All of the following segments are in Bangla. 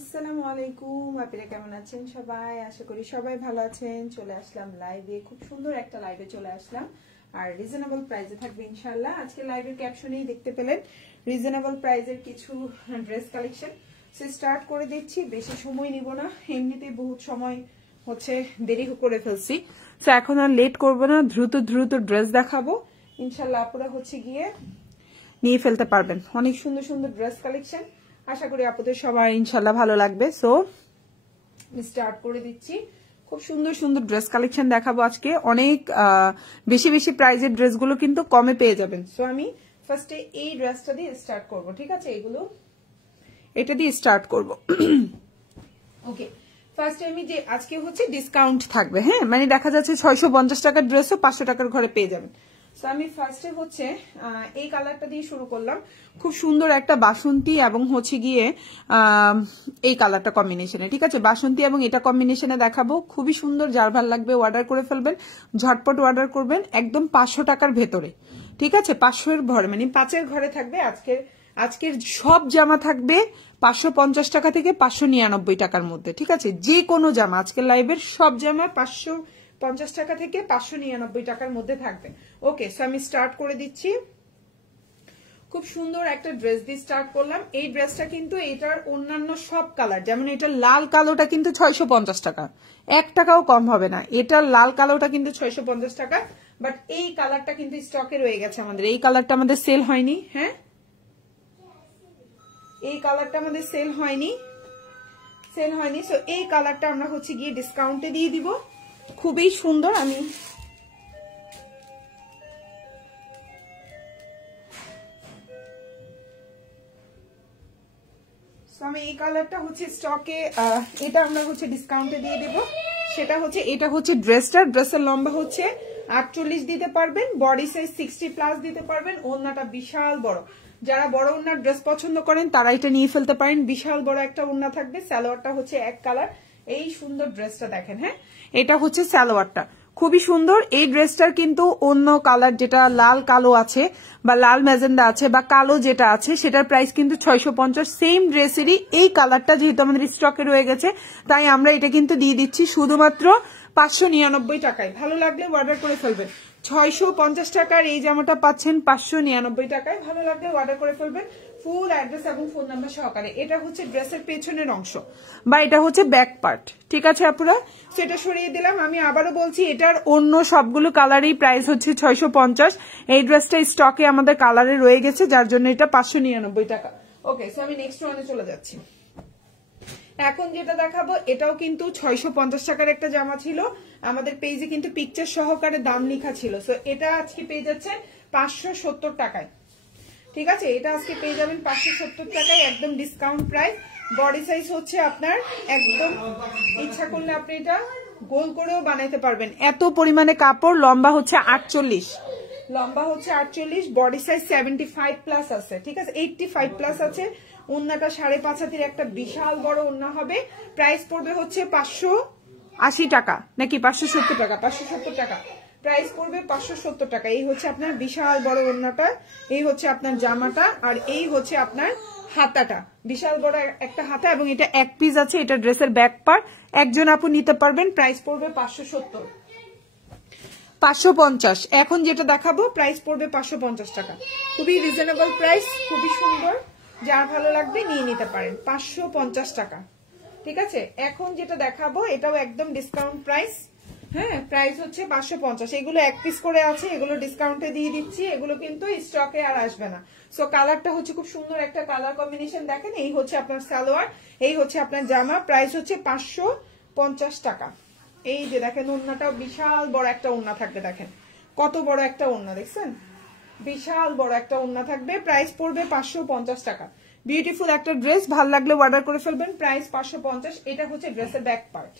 আসসালামু আলাইকুম, আপনারা কেমন আছেন সবাই? আশা করি সবাই ভালো আছেন। চলে আসলাম লাইভে, খুব সুন্দর একটা লাইভে চলে আসলাম, আর রিজনেবল প্রাইসে থাকবে ইনশাআল্লাহ। আজকে লাইভের ক্যাপশনেই দেখতে পেলেন রিজনেবল প্রাইসের কিছু ড্রেস কালেকশন। সো স্টার্ট করে দিচ্ছি, বেশি সময় নিব না, এমনিতেই বহুত সময় হচ্ছে দেরি করে ফেলছি। সো এখন আর লেট করব না, দ্রুত দ্রুত ড্রেস দেখাবো ইনশাআল্লাহ। আপনারা হচ্ছে গিয়ে নিয়ে ফেলতে পারবেন অনেক সুন্দর সুন্দর ড্রেস কালেকশন। আশা করি আপনাদের সবার ইনশাল্লাহ ভালো লাগবে। সো স্টার্ট করে দিচ্ছি, খুব সুন্দর সুন্দর ড্রেস কালেকশন দেখাবো আজকে। অনেক বেশি বেশি প্রাইজের ড্রেসগুলো কিন্তু কমে পেয়ে যাবেন। সো আমি ফার্স্টে এই ড্রেসটা দিয়ে স্টার্ট করব, ঠিক আছে? এগুলো এটা দিয়ে স্টার্ট করব। ওকে, ফার্স্টে আমি যে আজকে হচ্ছে ডিসকাউন্ট থাকবে, হ্যাঁ, মানে দেখা যাচ্ছে 650 টাকার ড্রেসও 500 টাকার ঘরে পেয়ে যাবেন। সো আমি ফার্স্টে হচ্ছে এই কালারটা দিয়ে শুরু করলাম, খুব সুন্দর একটা বাসন্তী এবং হচ্ছে গিয়ে এই কালারটা কম্বিনেশনে, ঠিক আছে? বাসন্তী এবং এটা কম্বিনেশনে দেখাবো, খুবই সুন্দর। যার ভাল লাগবে অর্ডার করে ফেলবেন, ঝটপট অর্ডার করবেন, একদম 500 টাকার ভেতরে, ঠিক আছে? 500 এর ঘরে, মানে 5-এর ঘরে থাকবে। আজকের সব জামা থাকবে 550 টাকা থেকে 599 টাকার মধ্যে, ঠিক আছে? যে কোনো জামা, আজকের লাইভের সব জামা 550 টাকা থেকে 599 টাকার মধ্যে থাকবে। ওকে, সো আমি স্টার্ট করে দিচ্ছি। খুব সুন্দর একটা ড্রেস দিয়ে স্টার্ট করলাম। এই ড্রেসটা কিন্তু এটার অন্যান্য সব কালার, যেমন এটা লাল কালোটা কিন্তু 650 টাকা, 1 টাকাও কম হবে না। এটার লাল কালোটা কিন্তু 650 টাকা, বাট এই কালারটা কিন্তু স্টকে রয়ে গেছে আমাদের। এই কালারটা আমাদের সেল হয়নি, হ্যাঁ, এই কালারটা আমাদের সেল হয়নি। সো এই কালারটা আমরা হচ্ছে গিয়ে ডিসকাউন্টে দিয়ে দিব, খুবই সুন্দর। আমি এই কালারটা হচ্ছে স্টকে, এটা আমরা হচ্ছে ডিসকাউন্টে দিয়ে দেব। সেটা হচ্ছে, এটা হচ্ছে ড্রেসের লম্বা হচ্ছে 48 দিতে পারবেন, বডি সাইজ 60+ দিতে পারবেন। ওড়নাটা বিশাল বড়, যারা বড় ওড়নার ড্রেস পছন্দ করেন তারা এটা নিয়ে ফেলতে পারেন। বিশাল বড় একটা ওড়না থাকবে। সালোয়ারটা হচ্ছে এক কালার। এই সুন্দর ড্রেসটা দেখেন, হ্যাঁ, এটা হচ্ছে সালোয়ারটা, খুবই সুন্দর। এই ড্রেসটার কিন্তু অন্য কালার, যেটা লাল কালো আছে বা লাল ম্যাজেন্ডা আছে বা কালো যেটা আছে, সেটার প্রাইস কিন্তু 650। সেম ড্রেসেরই এই কালারটা যেহেতু আমাদের স্টকে রয়ে গেছে, তাই আমরা এটা কিন্তু দিয়ে দিচ্ছি শুধুমাত্র 599 টাকায়। ভালো লাগলে অর্ডার করে ফেলবেন। 650 টাকার এই জামাটা পাচ্ছেন 599 টাকায়। ভালো লাগলে অর্ডার করে ফেলবেন, ফুল অ্যাড্রেস এবং ফোন নাম্বার সহকারে। এটা হচ্ছে ড্রেসের পেছনের অংশ বা এটা হচ্ছে ব্যাক পার্ট, ঠিক আছে আপুরা? সেটা সরিয়ে দিলাম। আমি আবারও বলছি, এটার অন্য সবগুলো কালারই প্রাইস হচ্ছে 650। এই ড্রেসটা স্টকে আমাদের কালারে রয়ে গেছে, যার জন্য এটা 599 টাকা। ওকে, সো আমি নেক্সট ওয়ানে চলে যাচ্ছি। এখন যেটা দেখাবো এটাও কিন্তু 650 টাকার একটা জামা ছিল, আমাদের পেজে কিন্তু পিকচার সহকারে দাম লেখা ছিল। সো এটা আজকে পেয়ে যাচ্ছে 570 টাকায়, ঠিক আছে? এটা আজকে পেয়ে যাবেন 570 টাকায়, একদম ডিসকাউন্ট প্রাইস। বডি সাইজ হচ্ছে আপনার একদম, ইচ্ছা করলে আপনি এটা গোল করেও বানাইতে পারবেন, এত পরিমাণে কাপড়। লম্বা হচ্ছে 48, বডি সাইজ 75+ আছে, ঠিক আছে? 85+ আছে। ওন্নাটা 5.5 হাতের একটা বিশাল বড় ওন্না হবে। প্রাইস পড়বে হচ্ছে 580 টাকা, নাকি 570 টাকা? 570 টাকা প্রাইস পড়বে, 570 টাকা। এই হচ্ছে আপনার বিশাল বড় ওন্নাটা, এই হচ্ছে আপনার জামাটা, আর এই হচ্ছে আপনার হাতাটা, বিশাল বড় একটা হাতা, এবং এটা এক পিস আছে। এটা ড্রেসের ব্যাক পার্ট, একজন আপু নিতে পারবেন। প্রাইস পড়বে 570, 550। এখন যেটা দেখাবো প্রাইস পড়বে 550 টাকা, খুবই রিজনেবল প্রাইস, খুবই সুন্দর। যার ভালো লাগবে নিয়ে নিতে পারেন, 550 টাকা, ঠিক আছে? এখন যেটা দেখাবো এটাও একদম ডিসকাউন্ট প্রাইস, হ্যাঁ, প্রাইস হচ্ছে 550। এগুলো এক পিস করে আছে, এগুলো ডিসকাউন্টে দিয়ে দিচ্ছি, এগুলো কিন্তু স্টকে আর আসবে না। সো কালারটা হচ্ছে খুব সুন্দর একটা কালার কম্বিনেশন, দেখেন। এই হচ্ছে আপনার সালোয়ার, এই হচ্ছে আপনার জামা। প্রাইস হচ্ছে 550 টাকা। এই যে দেখেন, ওড়নাটাও বিশাল বড় একটা ওড়না থাকবে, দেখেন কত বড় একটা ওড়না, দেখছেন? বিশাল বড় একটা ওড়না থাকবে। প্রাইস পড়বে 550 টাকা। বিউটিফুল একটা ড্রেস, ভালো লাগলে অর্ডার করে ফেলবেন। প্রাইস 550। এটা হচ্ছে ড্রেসের ব্যাক পার্ট,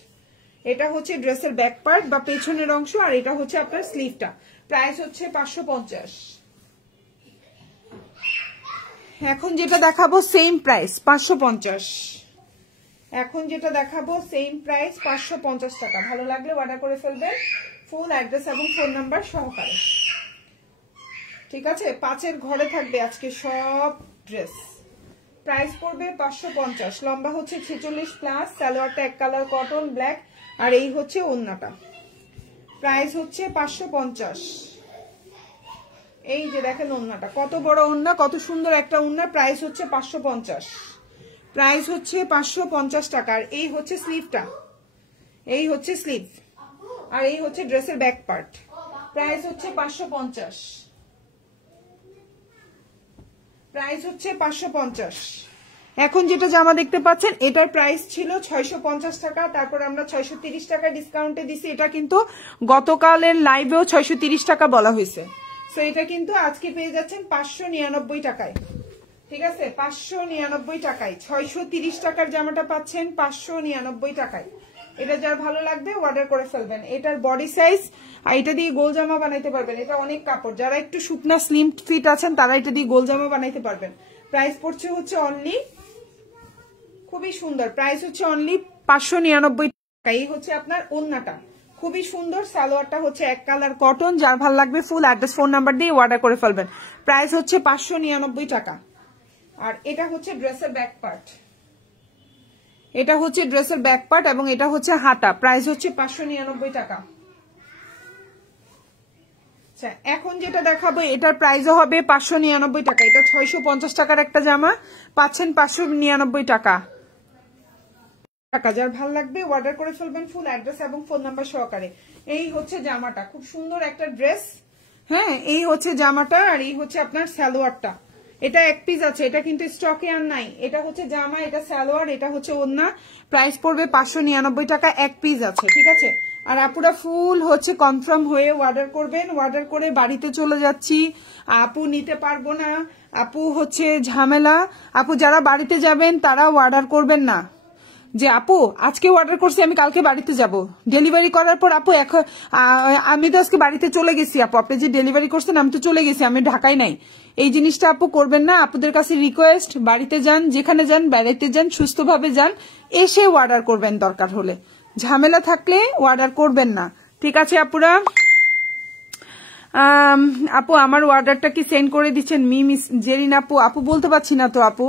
এটা হচ্ছে ড্রেসের ব্যাক পার্ট বা পেছনের অংশ, আর এটা হচ্ছে আপনার স্লিভটা। প্রাইস হচ্ছে 550। এখন যেটা দেখাবো সেম প্রাইস 550। এখন যেটা দেখাবো সেম প্রাইস 550 টাকা। ভালো লাগলে অর্ডার করে ফেলবেন, ফুল অ্যাড্রেস এবং ফোন নাম্বার সহকারে, ঠিক আছে? 5-এর ঘরে থাকবে আজকে সব ড্রেস, প্রাইস পড়বে 550, লম্বা হচ্ছে 46 প্লাস, সালোয়ারটা এক কালার কটন ব্ল্যাক, আর এই হচ্ছে ওড়নাটা। প্রাইস হচ্ছে 550। এই যে দেখেন ওড়নাটা কত বড় ওড়না, কত সুন্দর একটা ওড়না। প্রাইস হচ্ছে 550, প্রাইস হচ্ছে 550 টাকা। আর এই হচ্ছে স্লিভটা, এই হচ্ছে স্লিভ, আর এই হচ্ছে ড্রেসের ব্যাক পার্ট। প্রাইস হচ্ছে 550, প্রাইস হচ্ছে 550। এখন যেটা জামা দেখতে পাচ্ছেন এটার প্রাইস ছিল 650 টাকা, তারপর আমরা 630 টাকা ডিসকাউন্টে দিছি। এটা কিন্তু গতকালের লাইভেও 630 টাকা বলা হয়েছে, সো এটা কিন্তু আজকে পেয়ে যাচ্ছেন 599 টাকায়। ঠিক আছে, 599 টাকায় 630 টাকার জামাটা পাচ্ছেন 599 টাকায়। এটা যার ভালো লাগবে অর্ডার করে ফেলবেন। এটার বডি সাইজ, আর এটা দিয়ে গোল জামা বানাইতে পারবেন। এটা অনেক কাপড়, যারা একটু শুকনা স্লিম ফিট আছেন তারা এটা দিয়ে গোল জামা বানাইতে পারবেন। প্রাইস পড়ছে হচ্ছে অনলি, খুবই সুন্দর, প্রাইস হচ্ছে অনলি 599 টাকা। এই হচ্ছে আপনার ওড়নাটা, খুবই সুন্দর। সালোয়ারটা হচ্ছে এক কালার কটন, যার ভালো লাগবে ফুল অ্যাড্রেস ফোন নাম্বার দিয়ে অর্ডার করে ফেলবেন। প্রাইস হচ্ছে 599 টাকা। আর এটা হচ্ছে ড্রেসের ব্যাক পার্ট, এটা হচ্ছে ড্রেসের ব্যাক পার্ট এবং এটা হচ্ছে হাতা। প্রাইস হচ্ছে 599 টাকা। আচ্ছা, এখন যেটা দেখাবো এটার প্রাইসও হবে 599 টাকা। এটা 650 টাকার একটা জামা, পাচ্ছেন 599 টাকা। যার ভালো লাগবে অর্ডার করে ফেলবেন ফুল অ্যাড্রেস এবং ফোন নাম্বার সহকারে। এই হচ্ছে জামাটা, খুব সুন্দর একটা ড্রেস। হ্যাঁ, এই হচ্ছে জামাটা, আর এই হচ্ছে আপনার সালোয়ারটা। এটা এক পিস আছে, এটা কিন্তু স্টকে আর নাই। এটা হচ্ছে জামা, এটা সালোয়ার, এটা হচ্ছে ওড়না। প্রাইস পড়বে 599 টাকা, এক পিস আছে। ঠিক আছে, আর আপুরা ফুল হচ্ছে কনফার্ম হয়ে অর্ডার করবেন। অর্ডার করে বাড়িতে চলে যাচ্ছি, আপু নিতে পারবো না, আপু হচ্ছে ঝামেলা। আপু যারা বাড়িতে যাবেন তারা অর্ডার করবেন না যে আপু আজকে অর্ডার করছি আমি কালকে বাড়িতে যাব। ডেলিভারি করার পর আপু এখন আমি তো আজকে বাড়িতে চলে গেছি, আপু আপনি যে ডেলিভারি করছেন আমি তো চলে গেছি, আমি ঢাকায় নাই। এই জিনিসটা আপু করবেন না। আপুদের কাছে রিকোয়েস্ট, বাড়িতে যান, যেখানে যান বেড়াইতে যান, সুস্থভাবে যান, এসে অর্ডার করবেন। দরকার হলে ঝামেলা থাকলে অর্ডার করবেন না। ঠিক আছে আপুরা? আপু আমার অর্ডারটা কি সেন্ড করে দিচ্ছেন? মিস জেরিন আপু, আপু বলতে পারছি না তো আপু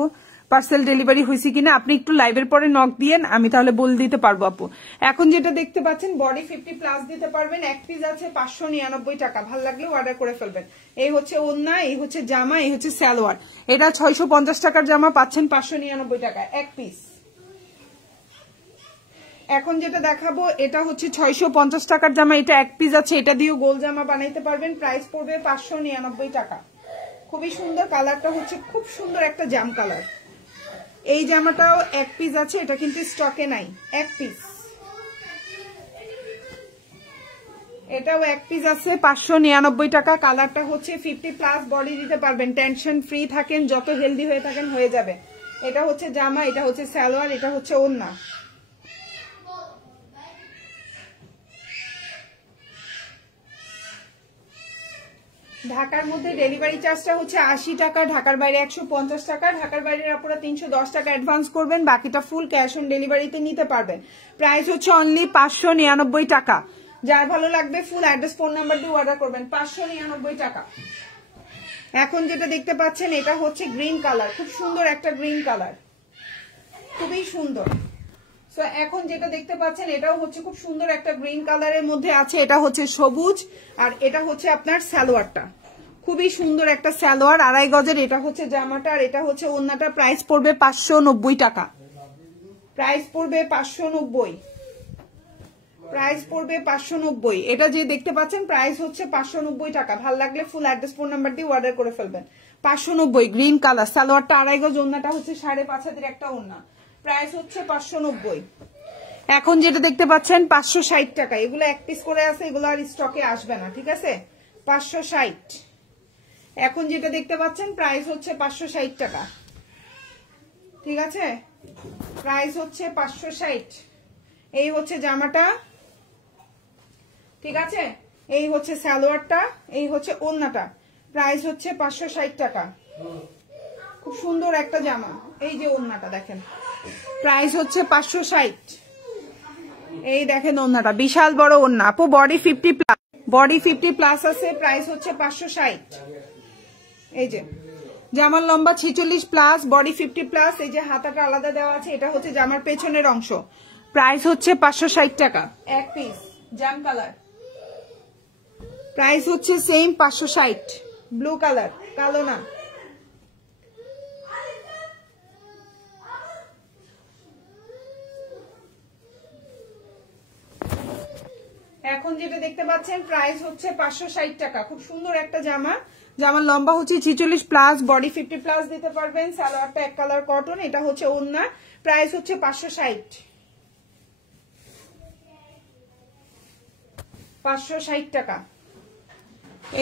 পার্সেল ডেলিভারি হয়েছে কিনা। আপনি একটু লাইভের পরে নক দিয়েন, আমি তাহলে বলে দিতে পারবো আপু। এখন যেটা দেখতে পাচ্ছেন বডি 50 প্লাস দিতে পারবেন, এক পিস আছে 599 টাকা। ভালো লাগলে অর্ডার করে ফেলবেন। এই হচ্ছে ওড়না, এই হচ্ছে জামা, এই হচ্ছে সালোয়ার। এটা 650 টাকার জামা, পাচ্ছেন 599 টাকা এক পিস। এখন যেটা দেখাবো এটা হচ্ছে 650 টাকার জামা, এটা এক পিস আছে, এটা দিয়েও গোল জামা বানাইতে পারবেন। প্রাইস পড়বে 599 টাকা। খুবই সুন্দর, কালারটা হচ্ছে খুব সুন্দর একটা জাম কালার। এই জামাটাও এক পিস আছে, এটা কিন্তু স্টকে নাই, এক পিস। এটাও এক পিস আছে 599 টাকা। কালারটা হচ্ছে 50 প্লাস, বডি দিতে পারবেন, টেনশন ফ্রি থাকেন, যত হেলদি হয়ে থাকেন হয়ে যাবে। এটা হচ্ছে জামা, এটা হচ্ছে সালোয়ার, এটা হচ্ছে ওড়না। ঢাকার মধ্যে ডেলিভারি চার্জটা হচ্ছে 80 টাকা, ঢাকার বাইরে 150 টাকা। ঢাকার বাইরের আপনারা 310 টাকা অ্যাডভান্স করবেন, বাকিটা ফুল ক্যাশ অন ডেলিভারিতে নিতে পারবেন। প্রাইস হচ্ছে অনলি 599 টাকা। যার ভালো লাগবে ফুল অ্যাড্রেস ফোন নাম্বার দিয়ে অর্ডার করবেন, 599 টাকা। এখন যেটা দেখতে পাচ্ছেন এটা হচ্ছে গ্রিন কালার, খুব সুন্দর একটা গ্রিন কালার, খুবই সুন্দর। সো এখন যেটা দেখতে পাচ্ছেন এটাও হচ্ছে খুব সুন্দর একটা গ্রিন কালারের মধ্যে আছে, এটা হচ্ছে সবুজ, আর এটা হচ্ছে আপনার সালোয়ারটা, খুবই সুন্দর একটা সালোয়ার, 2.5 গজের। এটা হচ্ছে জামাটা, আর এটা হচ্ছে ওড়নাটা। প্রাইস পড়বে 590 টাকা। প্রাইস পড়বে 590, প্রাইস পড়বে 590। এটা যে দেখতে পাচ্ছেন প্রাইস হচ্ছে 590 টাকা। ভাল লাগলে ফুল অ্যাড্রেস ফোন নাম্বার দিয়ে অর্ডার করে ফেলবেন। 590 গ্রিন কালার, সালোয়ারটা 2.5 গজ, ওড়নাটা হচ্ছে 5.5 হাতের একটা ওড়না। প্রাইস হচ্ছে 590। এখন যেটা দেখতে পাচ্ছেন 560 টাকা। এগুলো এক পিস করে আছে, এগুলো আর স্টকে আসবে না। ঠিক আছে, 560। এখন যেটা দেখতে পাচ্ছেন প্রাইস হচ্ছে 560 টাকা। ঠিক আছে, প্রাইস হচ্ছে 560। এই হচ্ছে জামাটা, ঠিক আছে, এই হচ্ছে সালোয়ারটা, এই হচ্ছে ওড়নাটা। প্রাইস হচ্ছে 560 টাকা। খুব সুন্দর একটা জামা। এই যে ওড়নাটা দেখেন, প্রাইস হচ্ছে 560। এই দেখেন ওড়নাটা, বিশাল বড় ওড়না আপু, বডি 50 প্লাস, বডি 50 প্লাস আছে। প্রাইস হচ্ছে 560। এই যে জামার লম্বা 46 প্লাস, বডি 50 প্লাস। এই যে হাতাটা আলাদা দেওয়া আছে, এটা হচ্ছে জামার পেছনের অংশ। প্রাইস হচ্ছে 560 টাকা এক পিস জাম কালার। প্রাইস হচ্ছে সেম 560। ব্লু কালার, কালো না। এখন যেটা দেখতে পাচ্ছেন প্রাইস হচ্ছে 560 টাকা। খুব সুন্দর একটা জামা। জামার লম্বা হচ্ছে 46 প্লাস, বডি 50 প্লাস দিতে পারবেন। সালোয়ারটা এক কালার কটন, এটা হচ্ছে ওড়না। প্রাইস হচ্ছে 560 টাকা।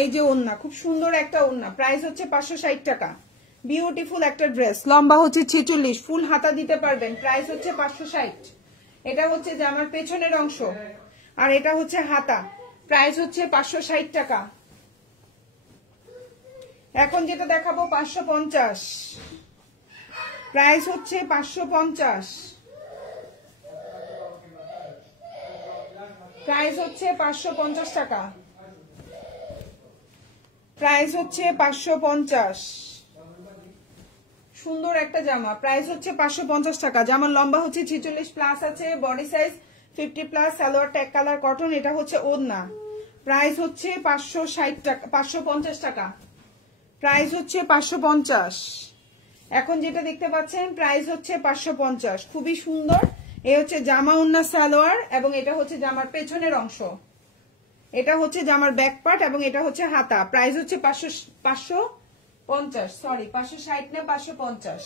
এই যে ওড়না, খুব সুন্দর একটা ওড়না। প্রাইস হচ্ছে 560 টাকা। বিউটিফুল একটা ড্রেস, লম্বা হচ্ছে 46, ফুল হাতা দিতে পারবেন। প্রাইস হচ্ছে 560। এটা হচ্ছে জামার পেছনের অংশ আর এটা হচ্ছে হাতা। প্রাইস হচ্ছে 560 টাকা। এখন যেটা দেখাবো 550। প্রাইস হচ্ছে 550। প্রাইস হচ্ছে 550 টাকা। প্রাইস হচ্ছে 550। সুন্দর একটা জামা। প্রাইস হচ্ছে 550 টাকা। জামার লম্বা হচ্ছে 46 প্লাস আছে, বডি সাইজ 50 প্লাস। সালোয়ারটা এক কালার কটন, এটা হচ্ছে ওড়না। প্রাইস হচ্ছে 560 টাকা, 550 টাকা। প্রাইস হচ্ছে 550। এখন যেটা দেখতে পাচ্ছেন প্রাইস হচ্ছে 550। খুবই সুন্দর। এই হচ্ছে জামা, ওড়না, সালোয়ার এবং এটা হচ্ছে জামার পেছনের অংশ। এটা হচ্ছে জামার ব্যাক পার্ট এবং এটা হচ্ছে হাতা। প্রাইস হচ্ছে 550, সরি 560 না 550।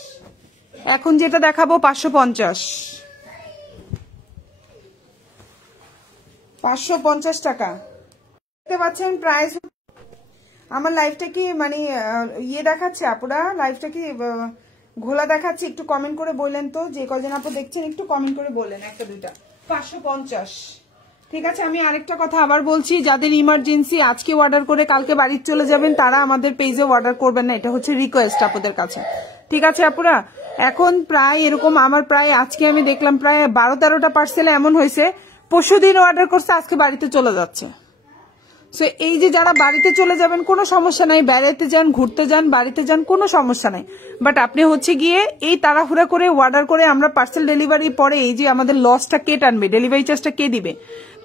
এখন যেটা দেখাবো 550 টাকা। দেখতে পাচ্ছেন প্রাইস। আমার লাইফটা কি মানে ইয়ে দেখাচ্ছে আপুরা? লাইফটা কি ঘোলা দেখাচ্ছে? একটু কমেন্ট করে বললেন তো, যে কজন আপু দেখছেন একটু কমেন্ট করে বললেন একটা দুইটা। 550। ঠিক আছে, আমি আরেকটা কথা আবার বলছি, যাদের ইমার্জেন্সি আজকে অর্ডার করে কালকে বাড়ি চলে যাবেন তারা আমাদের পেজে অর্ডার করবেন না, এটা হচ্ছে রিকোয়েস্ট আপুদের কাছে। ঠিক আছে আপুরা? এখন প্রায় এরকম আমার প্রায় আজকে আমি দেখলাম প্রায় 12-13টা পার্সেলে এমন হয়েছে পরশুদিন অর্ডার করছে আজকে বাড়িতে চলে যাচ্ছে। সো এই যে যারা বাড়িতে চলে যাবেন কোনো সমস্যা নাই, বেড়াতে যান, ঘুরতে যান, বাড়িতে যান, কোনো সমস্যা নাই। বাট আপনি হচ্ছে গিয়ে এই তাড়াহুড়া করে অর্ডার করে আমরা পার্সেল ডেলিভারি পরে এই যে আমাদের লসটা কে টানবে, ডেলিভারি চার্জটা কে দিবে?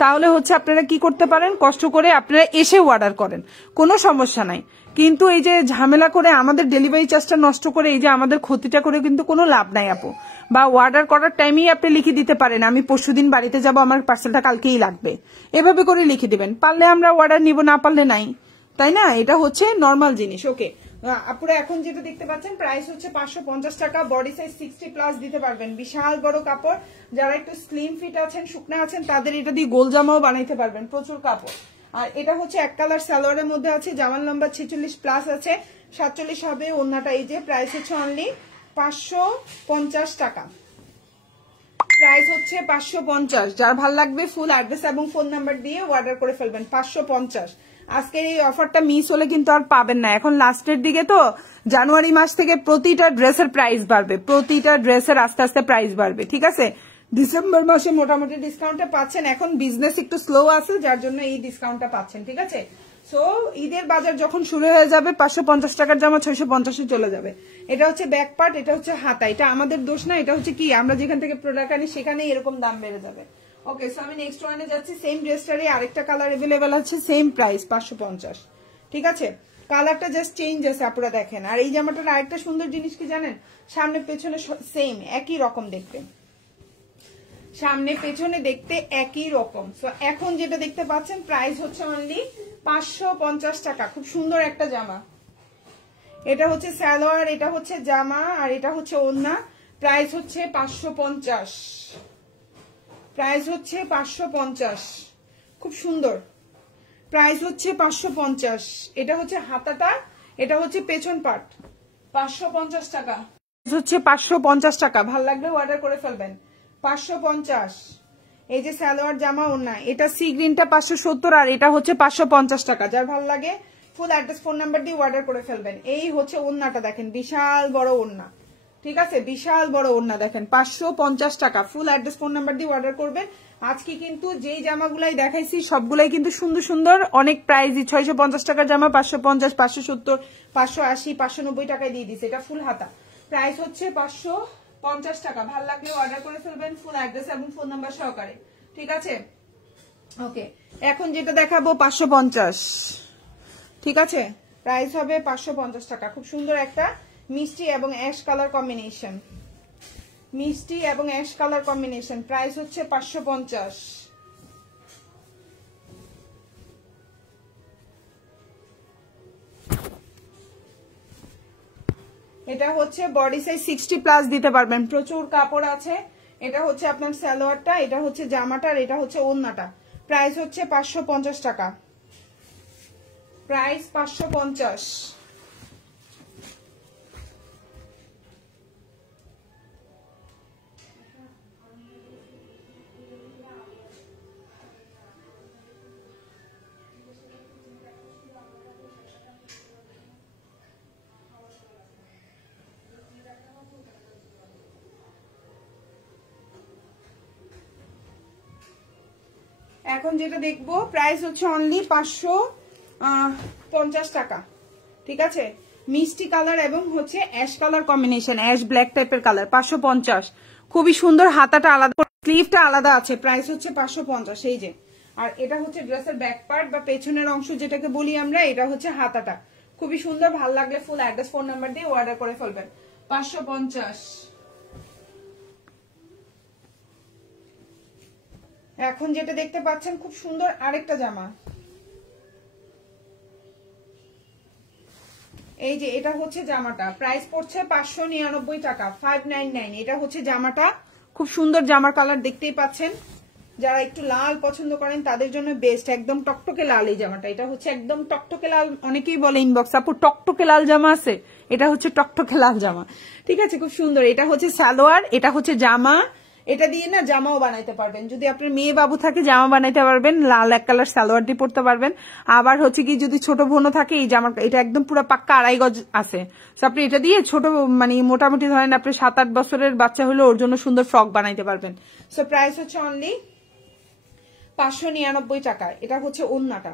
তাহলে হচ্ছে আপনারা কি করতে পারেন, কষ্ট করে আপনারা এসে অর্ডার করেন, কোনো সমস্যা নাই। কিন্তু এই যে ঝামেলা করে আমাদের ডেলিভারি চার্জটা নষ্ট করে এই যে আমাদের ক্ষতিটা করে কিন্তু কোনো লাভ নাই আপু। বা অর্ডার করার টাইমেই আপনি লিখে দিতে পারেন আমি পরশুদিন বাড়িতে যাব, আমার পার্সেলটা কালকেই লাগবে, এভাবে করে লিখে দিবেন। পারলে আমরা অর্ডার নিব, না পারলে নাই, তাই না? এটা হচ্ছে নর্মাল জিনিস। ওকে আপুরা, এখন যেটা দেখতে পাচ্ছেন প্রাইস হচ্ছে 550 টাকা। বডি সাইজ 60 প্লাস দিতে পারবেন। বিশাল বড় কাপড়। যারা একটু স্লিম ফিট আছেন, শুকনা আছেন, তাদের এটা দিয়ে গোল জামাও বানাইতে পারবেন। প্রচুর কাপড়। আর এটা হচ্ছে এক কালার সালোয়ারের মধ্যে আছে। জামার লম্বা 46 প্লাস আছে, 47 হবে ওড়নাটা। এই যে প্রাইস হচ্ছে অনলি 550 টাকা। প্রাইস হচ্ছে 550। যার ভাল লাগবে ফুল অ্যাড্রেস এবং ফোন নাম্বার দিয়ে অর্ডার করে ফেলবেন। 550। আজকের এই অফারটা মিস হলে কিন্তু আর পাবেন না। এখন লাস্টের দিকে তো, জানুয়ারি মাস থেকে প্রতিটা ড্রেসের প্রাইস বাড়বে, প্রতিটা ড্রেসের আস্তে আস্তে প্রাইস বাড়বে। ঠিক আছে? ডিসেম্বর মাসে মোটামুটি ডিসকাউন্টটা পাচ্ছেন। এখন বিজনেস একটু স্লো আছে, যার জন্য এই ডিসকাউন্টটা পাচ্ছেন। ঠিক আছে? সো ঈদের বাজার যখন শুরু হয়ে যাবে 550 টাকার জামা 650-এ চলে যাবে। এটা হচ্ছে ব্যাক পার্ট, এটা হচ্ছে হাতা। এটা আমাদের দোষ না, এটা হচ্ছে কি আমরা যেখান থেকে প্রোডাক্ট আনি সেখানে এরকম দাম বেড়ে যাবে। ওকে, সো আমি নেক্সট ওয়ানে যাচ্ছি। সেম ড্রেসটারই আরেকটা কালার এভেলেবেল আছে, সেম প্রাইস 550। ঠিক আছে? কালারটা জাস্ট চেঞ্জ আছে, আপনারা দেখেন। আর এই জামাটার আরেকটা সুন্দর জিনিস কি জানেন? সামনে পেছনে সেম একই রকম দেখতে, সামনে পেছনে দেখতে একই রকম। সো এখন যেটা দেখতে পাচ্ছেন প্রাইস হচ্ছে অনলি 550 টাকা। খুব সুন্দর একটা জামা। এটা হচ্ছে সালোয়ার, এটা হচ্ছে জামা আর এটা হচ্ছে ওড়না। প্রাইস হচ্ছে 550। প্রাইস হচ্ছে 550। খুব সুন্দর। প্রাইস হচ্ছে 550। এটা হচ্ছে হাতাটা, এটা হচ্ছে পেছন পার্ট। 550 টাকা হচ্ছে 550 টাকা। ভাল লাগলে অর্ডার করে ফেলবেন। 550। এই যে সালোয়ার, জামা, ওড়না। এটা সি গ্রিনটা 570 আর এটা হচ্ছে 550 টাকা। যার ভালো লাগে ফুল অ্যাড্রেস ফোন নাম্বার দিয়ে অর্ডার করে ফেলবেন। এই হচ্ছে ওড়নাটা, দেখেন বিশাল বড় ওড়না। ঠিক আছে, বিশাল বড় ওড়না দেখেন 550 টাকা। ফুল অ্যাড্রেস ফোন নাম্বার দিয়ে অর্ডার করবেন। আজকে কিন্তু যেই জামাগুলাই দেখাইছি সবগুলাই কিন্তু সুন্দর সুন্দর, অনেক প্রাইসই। 650 টাকার জামা 550, 570, 580, 590 টাকায় দিয়ে দিচ্ছে। এটা ফুল হাতা, প্রাইস হচ্ছে 550 টাকা। ভালো লাগলে অর্ডার করে ফেলবেন ফুল অ্যাড্রেস এবং ফোন নাম্বার সহকারে, ঠিক আছে। ওকে, এখন যেটা দেখাবো 550, ঠিক আছে, প্রাইস হবে 550 টাকা। খুব সুন্দর একটা মিষ্টি এবং অ্যাশ কালার কম্বিনেশন, মিষ্টি এবং অ্যাশ কালার কম্বিনেশন, প্রাইস হচ্ছে 550। এটা হচ্ছে বডি সাইজ 60+ দিতে পারবেন, প্রচুর কাপড় আছে। এটা হচ্ছে আপনার সালোয়ারটা, এটা হচ্ছে জামাটা, আর এটা হচ্ছে ওড়নাটা। প্রাইস হচ্ছে 550 টাকা, প্রাইস 550। এখন যেটা দেখবো প্রাইস হচ্ছে অনলি 550 টাকা, ঠিক আছে। মিষ্টি কালার এবং হচ্ছে ash colour combination, ash black টাইপের কালার, 550। খুবই সুন্দর, হাতাটা আলাদা, স্লিভটা আলাদা আছে, প্রাইস হচ্ছে 550। এই যে, আর এটা হচ্ছে ড্রেসের ব্যাক পার্ট বা পেছনের অংশ যেটাকে বলি আমরা, এটা হচ্ছে হাতাটা। খুবই সুন্দর, ভাল লাগলে ফুল অ্যাড্রেস ফোন নাম্বার দিয়ে অর্ডার করে ফেলবেন। 550। এখন যেটা দেখতে পাচ্ছেন খুব সুন্দর আরেকটা জামা, এই যে এটা হচ্ছে জামাটা, প্রাইস পড়ছে 599 টাকা, 599। এটা হচ্ছে জামাটা, খুব সুন্দর জামার কালার দেখতেই পাচ্ছেন। যারা একটু লাল পছন্দ করেন তাদের জন্য বেস্ট, একদম টকটকে লাল এই জামাটা। এটা হচ্ছে একদম টকটকে লাল, অনেকেই বলে ইনবক্স আপু টকটকে লাল জামা আছে, এটা হচ্ছে টকটকে লাল জামা, ঠিক আছে, খুব সুন্দর। এটা হচ্ছে সালোয়ার, এটা হচ্ছে জামা। এটা দিয়ে না জামাও বানাইতে পারবেন, যদি আপনার মেয়ে বাবু থাকে জামা বানাইতে পারবেন, লাল এক কালার সালোয়ার দিয়ে পরতে পারবেন। আবার হচ্ছে কি যদি ছোট বোনও থাকে, এই জামা, এটা একদম পুরো পাক্কা 2.5 গজ আছে, আপনি এটা দিয়ে ছোট মানে মোটামুটি ধরেন আপনি 7-8 বছরের বাচ্চা হলে ওর জন্য সুন্দর ফ্রক বানাইতে পারবেন। সো প্রাইস হচ্ছে অনলি 599 টাকা। এটা হচ্ছে ওড়নাটা,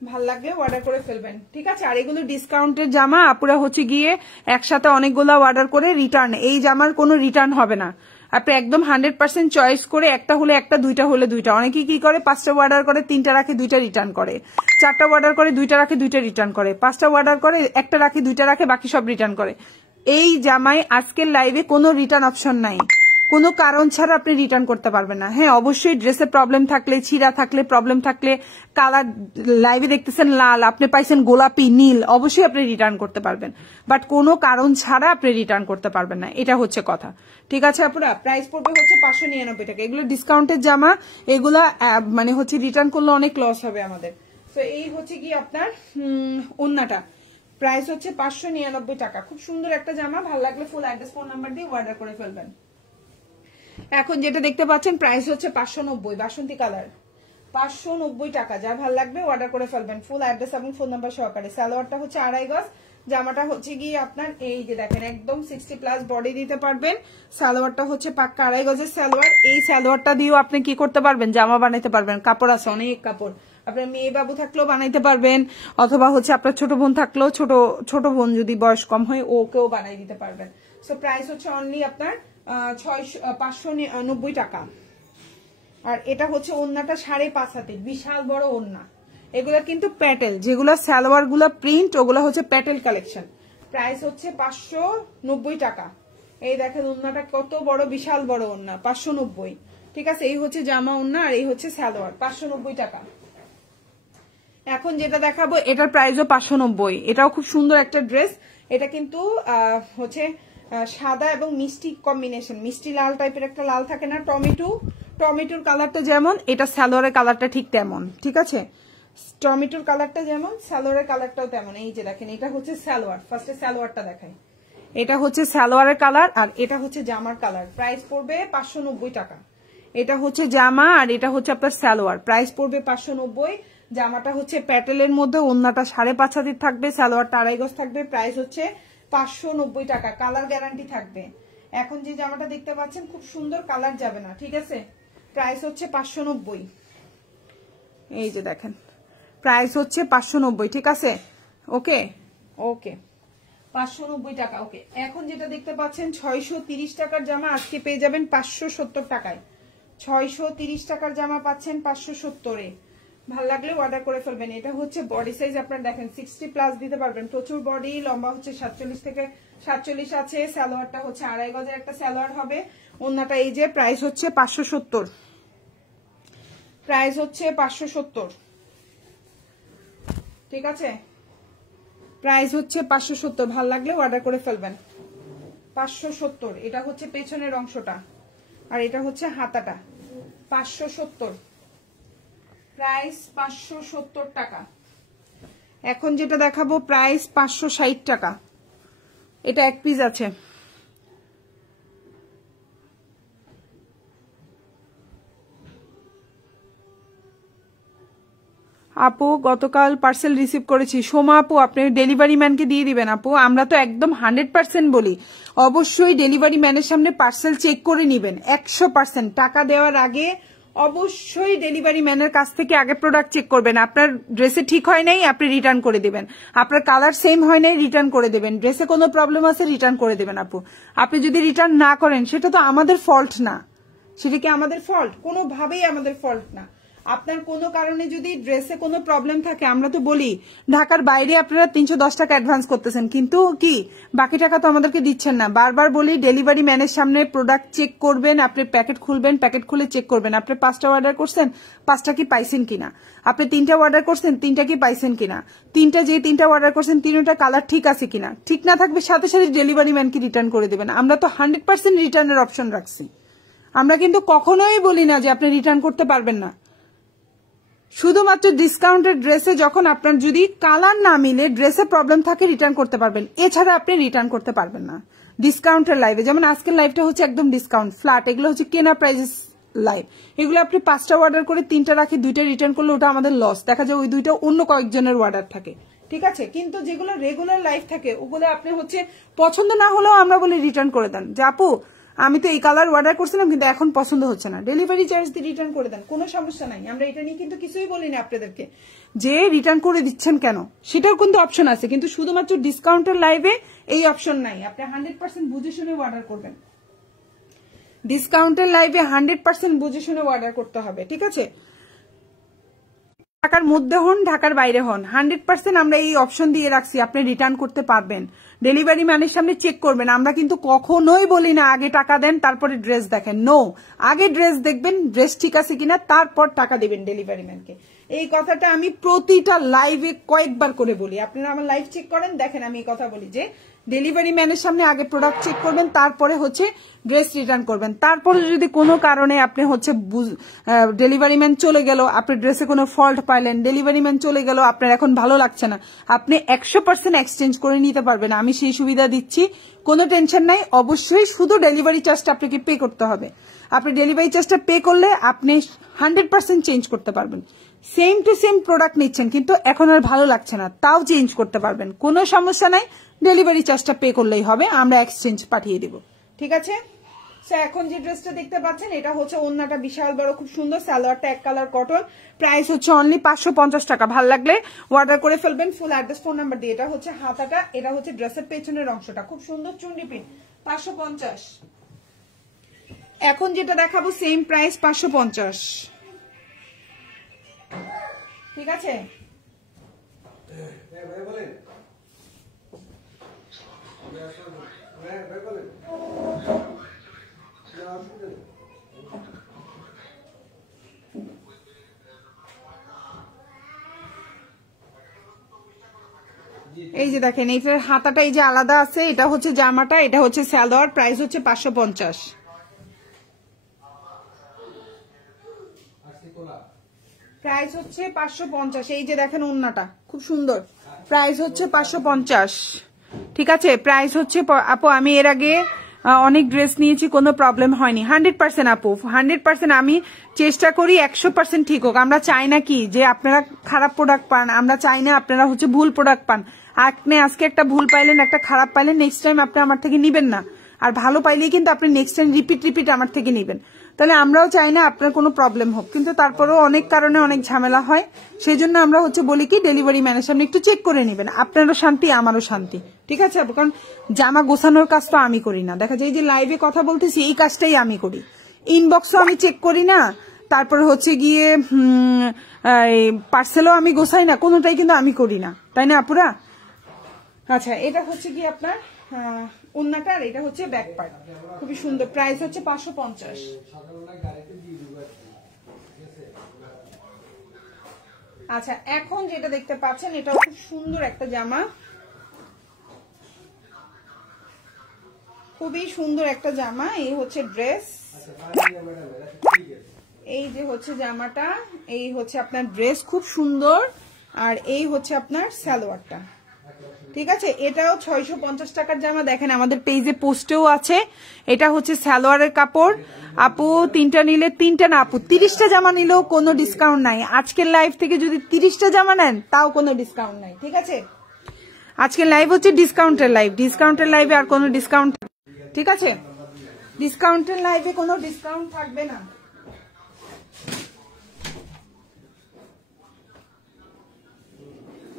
ভাল লাগলে অর্ডার করে ফেলবেন, ঠিক আছে। আর এগুলো ডিসকাউন্টের জামা, আপুরা হচ্ছে গিয়ে একসাথে অনেকগুলো অর্ডার করে রিটার্ন, এই জামার কোনো রিটার্ন হবে না। আপনি একদম 100% চয়েস করে, একটা হলে একটা, দুইটা হলে দুইটা। অনেকে কি করে 5টা অর্ডার করে 3টা রাখে 2টা রিটার্ন করে, 4টা অর্ডার করে 2টা রাখে 2টা রিটার্ন করে, 5টা অর্ডার করে একটা রাখে 2টা রাখে, বাকি সব রিটার্ন করে। এই জামায় আজকের লাইভে কোনো রিটার্ন অপশন নাই, কোনো কারণ ছাড়া আপনি রিটার্ন করতে পারবেন না। হ্যাঁ, অবশ্যই ড্রেসে প্রবলেম থাকলে, ছিঁড়া থাকলে, প্রবলেম থাকলে, কালার লাইভে দেখতেছেন লাল, আপনি পাইছেন গোলাপি, নীল, অবশ্যই আপনি রিটার্ন করতে পারবেন, বাট কোনো কারণ ছাড়া আপনি রিটার্ন করতে পারবেন না, এটা হচ্ছে কথা, ঠিক আছে আপুরা। প্রাইস পড়বে হচ্ছে 599 টাকা। এগুলো ডিসকাউন্টের জামা, এগুলা মানে হচ্ছে রিটার্ন করলে অনেক লস হবে আমাদের। তো এই হচ্ছে কি আপনার ওড়নাটা, প্রাইস হচ্ছে 599 টাকা। খুব সুন্দর একটা জামা, ভালো লাগলে ফুল অ্যাড্রেস ফোন নাম্বার দিয়ে অর্ডার করে ফেলবেন। এখন যেটা দেখতে পাচ্ছেন প্রাইস হচ্ছে 590, বাসন্তী কালার, 590 টাকা। যা ভালো লাগবে অর্ডার করে ফেলবেন ফুল অ্যাড্রেস এবং ফোন নাম্বার সহকারে। সালোয়ারটা হচ্ছে 2.5 গজ, জামাটা হচ্ছে গিয়ে আপনার এই যে দেখেন একদম 60+ বডি দিতে পারবেন। সালোয়ারটা হচ্ছে পাক্কা 2.5 গজের সালোয়ার। এই সালোয়ারটা দিয়েও আপনি কি করতে পারবেন, জামা বানাইতে পারবেন। কাপড় আছে অনেক কাপড়, আপনার মেয়ে বাবু থাকলেও বানাইতে পারবেন, অথবা হচ্ছে আপনার ছোট বোন থাকলেও, ছোট বোন যদি বয়স কম হয় ওকেও বানাই দিতে পারবেন। সো প্রাইস হচ্ছে অনলি আপনার 590 টাকা। আর এটা হচ্ছে ওড়নাটা 5.5 হাতের, বিশাল বড় ওড়না। এগুলা কিন্তু প্যাটেল, যেগুলো সালোয়ার গুলা প্রিন্ট, ওগুলা হচ্ছে প্যাটেল কালেকশন। প্রাইস হচ্ছে 590 টাকা। এই দেখেন ওড়নাটা কত বড়, বিশাল বড় ওড়না, 590, ঠিক আছে। এই হচ্ছে জামা ওড়না, আর এই হচ্ছে সালোয়ার, 590 টাকা। এখন যেটা দেখাবো এটার প্রাইসও 590। এটাও খুব সুন্দর একটা ড্রেস। এটা কিন্তু হচ্ছে সাদা এবং মিষ্টি কম্বিনেশন, মিষ্টি লাল টাইপের একটা লাল থাকে না, টমেটোর কালারটা যেমন, এটা সালোয়ারের কালারটা ঠিক তেমন, ঠিক আছে। টমেটোর কালারটা যেমন, সালোয়ারের কালারটাও তেমন। এই যে দেখেন এটা হচ্ছে সালোয়ার, ফার্স্টে সালোয়ারটা দেখাই। এটা হচ্ছে সালোয়ারের কালার, আর এটা হচ্ছে জামার কালার। প্রাইস পড়বে 590 টাকা। এটা হচ্ছে জামা, আর এটা হচ্ছে আপনার সালোয়ার। প্রাইস পড়বে 590। জামাটা হচ্ছে প্যাটেলের মধ্যে, ওড়নাটা 5.5 হাতের থাকবে, সালোয়ারটা 2.5 গজ থাকবে। প্রাইস হচ্ছে 590 টাকা, কালার গ্যারান্টি থাকবে। এখন যে জামাটা দেখতে পাচ্ছেন খুব সুন্দর, কালার যাবে না, ঠিক আছে। প্রাইস হচ্ছে 590, এই যে দেখেন প্রাইস হচ্ছে 590, ঠিক আছে। ওকে ওকে 590 টাকা। ওকে, এখন যেটা দেখতে পাচ্ছেন 630 টাকার জামা আজকে পেয়ে যাবেন 570 টাকায়। 630 টাকার জামা পাচ্ছেন 570-এ। ভালো লাগলে অর্ডার করে ফেলবেন। এটা হচ্ছে বডি সাইজ, আপনারা দেখেন 60+ দিতে পারবেন, প্রচুর বডি, লম্বা হচ্ছে 47 থেকে 47 আছে। সালোয়ারটা হচ্ছে 2.5 গজের একটা সালোয়ার হবে। ওন্নাটা এই যে, প্রাইস হচ্ছে 570, প্রাইস হচ্ছে 570, ঠিক আছে। প্রাইস হচ্ছে 570, ভালো লাগলে অর্ডার করে ফেলবেন। 570, এটা হচ্ছে পেছনের অংশটা, আর এটা হচ্ছে হাতাটা। 570, প্রাইস 570 টাকা। এখন যেটা দেখাবো প্রাইস 560 টাকা। এটা এক পিস আছে। আপু গতকাল পার্সেল রিসিভ করেছি। সোমা আপু, আপনি ডেলিভারি ম্যানকে দিয়ে দিবেন আপু। আমরা তো একদম 100% বলি, অবশ্যই ডেলিভারি ম্যানের সামনে পার্সেল চেক করে নিবেন 100%। টাকা দেওয়ার আগে অবশ্যই ডেলিভারি ম্যানের কাছ থেকে আগে প্রোডাক্ট চেক করবেন। আপনার ড্রেসে ঠিক হয় নাই, আপনি রিটার্ন করে দিবেন। আপনার কালার সেম হয় নাই, রিটার্ন করে দেবেন। ড্রেসে কোনো প্রবলেম আছে, রিটার্ন করে দেবেন আপু। আপনি যদি রিটার্ন না করেন, সেটা তো আমাদের ফল্ট না। সেটা কি আমাদের ফল্ট? কোনোভাবেই আমাদের ফল্ট না। আপনার কোনো কারণে যদি ড্রেসে কোনো প্রবলেম থাকে, আমরা তো বলি ঢাকার বাইরে আপনারা 310 টাকা অ্যাডভান্স করতেছেন, কিন্তু কি বাকি টাকা তো আমাদেরকে দিচ্ছেন না। বারবার বলি ডেলিভারি ম্যানের সামনে প্রোডাক্ট চেক করবেন। আপনি প্যাকেট খুলবেন, প্যাকেট খুলে চেক করবেন আপনি 5টা অর্ডার করছেন, 5টা কি পাইছেন কিনা। আপনি 3টা অর্ডার করছেন, 3টা কি পাইছেন কিনা। 3টা অর্ডার করছেন, 3টা কালার ঠিক আছে কিনা। ঠিক না থাকবে সাথে সাথে ডেলিভারি ম্যানকে রিটার্ন করে দেবেন। আমরা তো 100% রিটার্নের অপশন রাখছি। আমরা কিন্তু কখনোই বলি না যে আপনি রিটার্ন করতে পারবেন না। শুধুমাত্র ডিসকাউন্টেড ড্রেসে যখন আপনার যদি কালার না মিলে, ড্রেসে প্রবলেম থাকে, রিটার্ন করতে পারবেন। এছাড়া আপনি রিটার্ন করতে পারবেন না ডিসকাউন্টের লাইভে। যেমন আজকের লাইভটা হচ্ছে একদম ডিসকাউন্ট ফ্ল্যাট, এগুলো হচ্ছে কেনা প্রাইসেস লাইভ। এগুলো আপনি 5টা অর্ডার করে 3টা রাখি, 2টা রিটার্ন করলে ওটা আমাদের লস। দেখা যায় ওই 2টা অন্য কয়েকজনের অর্ডার থাকে, ঠিক আছে। কিন্তু যেগুলো রেগুলার লাইভ থাকে, ওগুলো আপনি হচ্ছে পছন্দ না হলেও আমরা বলি রিটার্ন করে দেন। যে আপু আমি তো এই কালার অর্ডার করছিলাম, কিন্তু এখন পছন্দ হচ্ছে না, ডেলিভারি চার্জ দিয়ে রিটার্ন করে দেন, কোনো সমস্যা নাই। আমরা এটা নিয়ে কিন্তু কিছুই বলি না আপনাদেরকে যে রিটার্ন করে দিচ্ছেন কেন, সেটার কিন্তু অপশন আছে। কিন্তু শুধুমাত্র ডিসকাউন্টের লাইভে এই অপশন নাই। আপনি 100% বুঝে শুনে অর্ডার করবেন। ডিসকাউন্টের লাইভে 100% বুঝে শুনে অর্ডার করতে হবে, ঠিক আছে। ঢাকার মধ্যে হন, ঢাকার বাইরে হন, 100% আমরা এই অপশন দিয়ে রাখছি। আপনি রিটার্ন করতে পারবেন, ডেলিভারি ম্যানের সামনে চেক করবেন। আমরা কিন্তু কখনোই বলি না আগে টাকা দেন তারপরে ড্রেস দেখেন। নো, আগে ড্রেস দেখবেন, ড্রেস ঠিক আছে কিনা, তারপর টাকা দিবেন ডেলিভারি ম্যানকে। এই কথাটা আমি প্রতিটা লাইভে কয়েকবার করে বলি। আপনারা আমার লাইভ চেক করেন, দেখেন আমি এই কথা বলি যে ডেলিভারি ম্যানের সামনে আগে প্রোডাক্ট চেক করবেন, তারপরে হচ্ছে ড্রেস রিটার্ন করবেন। তারপরে যদি কোনো কারণে আপনি হচ্ছে ডেলিভারি ম্যান চলে গেল, আপনি ড্রেসে কোনো ফল্ট পাইলেন, ডেলিভারি ম্যান চলে গেল, আপনার এখন ভালো লাগছে না, আপনি 100% এক্সচেঞ্জ করে নিতে পারবেন। আমি সেই সুবিধা দিচ্ছি, কোনো টেনশন নাই। অবশ্যই শুধু ডেলিভারি চার্জটা আপনাকে পে করতে হবে। আপনি ডেলিভারি চার্জটা পে করলে আপনি 100% চেঞ্জ করতে পারবেন। সেম টু সেম প্রোডাক্ট নিচ্ছেন, কিন্তু এখন আর ভালো লাগছে না, তাও চেঞ্জ করতে পারবেন, কোনো সমস্যা নাই। ডেলিভারি চার্জটা পে করলেই হবে, আমরা এক্সচেঞ্জ পাঠিয়ে দিব, ঠিক আছে। এখন যে ড্রেসটা দেখতে পাচ্ছেন, এটা হচ্ছে ওন্নাটা বিশাল বড়, খুব সুন্দর, সালোয়ারটা এক কালার কটন, প্রাইস হচ্ছে অনলি 550 টাকা। ভালো লাগলে অর্ডার করে ফেলবেন ফুল অ্যাড্রেস ফোন নাম্বার দিয়ে। এটা হচ্ছে হাতাটা, এটা হচ্ছে ড্রেসের পেছনের অংশটা, খুব সুন্দর চুন্ডি প্রিন্ট, 550। এখন যেটা দেখাবো সেম প্রাইস 550, ঠিক আছে। এই যে দেখেন, এইটার হাতাটা এই যে আলাদা আছে, এটা হচ্ছে জামাটা, এটা হচ্ছে সালোয়ার, প্রাইস হচ্ছে 550, প্রাইস হচ্ছে 550। এই যে দেখেন ওন্নাটা খুব সুন্দর, প্রাইস হচ্ছে 550, ঠিক আছে। প্রাইস হচ্ছে, আপু আমি এর আগে অনেক ড্রেস নিয়েছি, কোনো প্রবলেম হয়নি। 100% আপু, 100% আমি চেষ্টা করি 100% ঠিক হোক। আমরা চাই না কি যে আপনারা খারাপ প্রোডাক্ট পান, আমরা চাই না আপনারা হচ্ছে ভুল প্রোডাক্ট পান। আপনি আজকে একটা ভুল পাইলেন, একটা খারাপ পাইলেন, নেক্সট টাইম আপনি আমার থেকে নিবেন না। আর ভালো পাইলেই কিন্তু আপনি নেক্সট টাইম রিপিট আমার থেকে নিবেন। তাহলে আমরাও চাই না আপনার কোনো প্রবলেম হোক, কিন্তু তারপরেও অনেক কারণে অনেক ঝামেলা হয়। সেই জন্য আমরা বলি কি ডেলিভারি ম্যানের সামনে একটু চেক করে নেবেন, আপনারও শান্তি আমারও শান্তি, ঠিক আছে? কারণ জামা গোছানোর কাজ তো আমি করি না, দেখা যায় যে লাইভে কথা বলতেছি এই কাজটাই আমি করি, ইনবক্সও আমি চেক করি না, তারপরে গিয়ে পার্সেলও আমি গোছাই না, কোনোটাই কিন্তু আমি করি না, তাই না আপুরা? আচ্ছা, এটা কি আপনার ওন্নাটা, আর এটা ব্যাক পার্ট, খুবই সুন্দর। প্রাইস 550। আচ্ছা, এখন যেটা দেখতে পাচ্ছেন এটা খুব সুন্দর একটা জামা, খুবই সুন্দর একটা জামা। এই ড্রেস, এই যে জামাটা, এই আপনার ড্রেস খুব সুন্দর, আর এই আপনার সালোয়ারটা, ঠিক আছে? এটাও 650 টাকার জামা। দেখেন আমাদের পেজে পোস্টেও আছে, এটা সালোয়ারের কাপড়। আপু 3টা নিলে 3টা না আপু 30টা জামা নিলেও কোনো ডিসকাউন্ট নাই। আজকের লাইভ থেকে যদি 30টা জামা নেন তাও কোনো ডিসকাউন্ট নাই, ঠিক আছে? আজকের লাইভ ডিসকাউন্টের লাইভ, ডিসকাউন্টের লাইভে আর কোনো ডিসকাউন্ট, ঠিক আছে? ডিসকাউন্টের লাইভে কোনো ডিসকাউন্ট থাকবে না।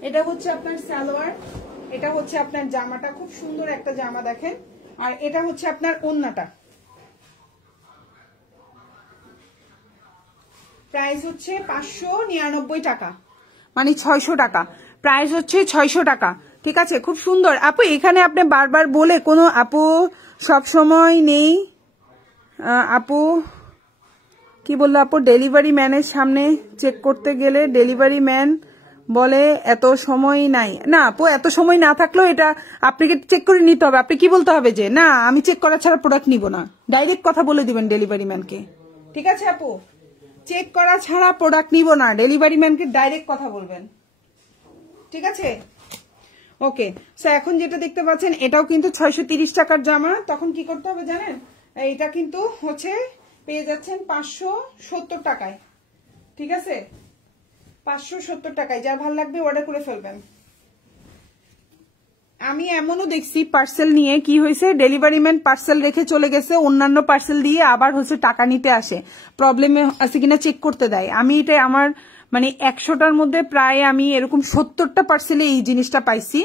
এটা আপনার সালোয়ার, এটা আপনার জামাটা, খুব সুন্দর একটা জামা দেখেন। আর এটা আপনার ওন্নাটা, প্রাইস 599 টাকা, মানে 600 টাকা। প্রাইস 600 টাকা, ঠিক আছে? খুব সুন্দর আপু। এখানে আপনি বারবার বলে কোনো আপু সব সময় নেই। আপু কি বললো আপু? ডেলিভারি ম্যানের সামনে চেক করতে গেলে ডেলিভারি ম্যান বলে এত সময় নাই। না আপু, এত সময় না থাকলেও এটা আপনাকে চেক করে নিতে হবে। আপনি কি বলতে হবে যে না আমি চেক করা ছাড়া প্রোডাক্ট নিব না, ডাইরেক্ট কথা বলে দিবেন ডেলিভারি ম্যানকে, ঠিক আছে আপু? চেক করা ছাড়া প্রোডাক্ট নিব না, ডেলিভারি ম্যানকে ডাইরেক্ট কথা বলবেন, ঠিক আছে? ওকে, সো এখন যেটা দেখতে পাচ্ছেন এটাও কিন্তু 630 টাকার জামা। তখন কি করতে হবে জানেন? এটা কিন্তু পেয়ে যাচ্ছেন 570 টাকায়, ঠিক আছে? 570 টাকায়, যার ভালো লাগবে অর্ডার করে ফেলবেন। আমি এমনও দেখছি পার্সেল নিয়ে কি হয়েছে, ডেলিভারি ম্যান পার্সেল রেখে চলে গেছে, অন্যান্য পার্সেল দিয়ে আবার টাকা নিতে আসে, প্রবলেমে আছে কিনা চেক করতে দেয়। আমি এটা আমার মানে 100টার মধ্যে প্রায় আমি এরকম 70টা পার্সেলে এই জিনিসটা পাইছি,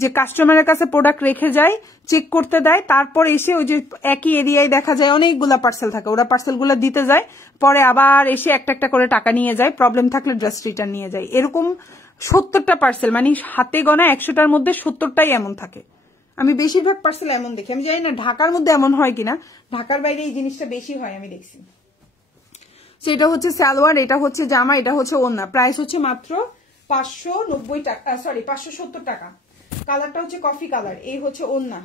যে কাস্টমারের কাছে প্রোডাক্ট রেখে যায়, চেক করতে দেয়, তারপর এসে ওই যে একই এরিয়ায় দেখা যায় অনেকগুলা পার্সেল থাকে, ওরা পার্সেলগুলো দিতে যায়, পরে আবার এসে একটা একটা করে টাকা নিয়ে যায়, প্রবলেম থাকলে জাস্ট রিটার্ন নিয়ে যায়। এরকম 70টা পার্সেল, মানে হাতে গোনা 100টার মধ্যে 70টাই এমন থাকে। আমি বেশিরভাগ পার্সেল এমন দেখি। আমি জানি না ঢাকার মধ্যে এমন হয় কিনা, ঢাকার বাইরে এই জিনিসটা বেশি হয় আমি দেখছি। এটা সালোয়ার, এটা জামা, এটা ওড়না। প্রাইস মাত্র 590 টাকা, সরি 570 টাকা। কালারটা কফি কালার, এই ওড়না,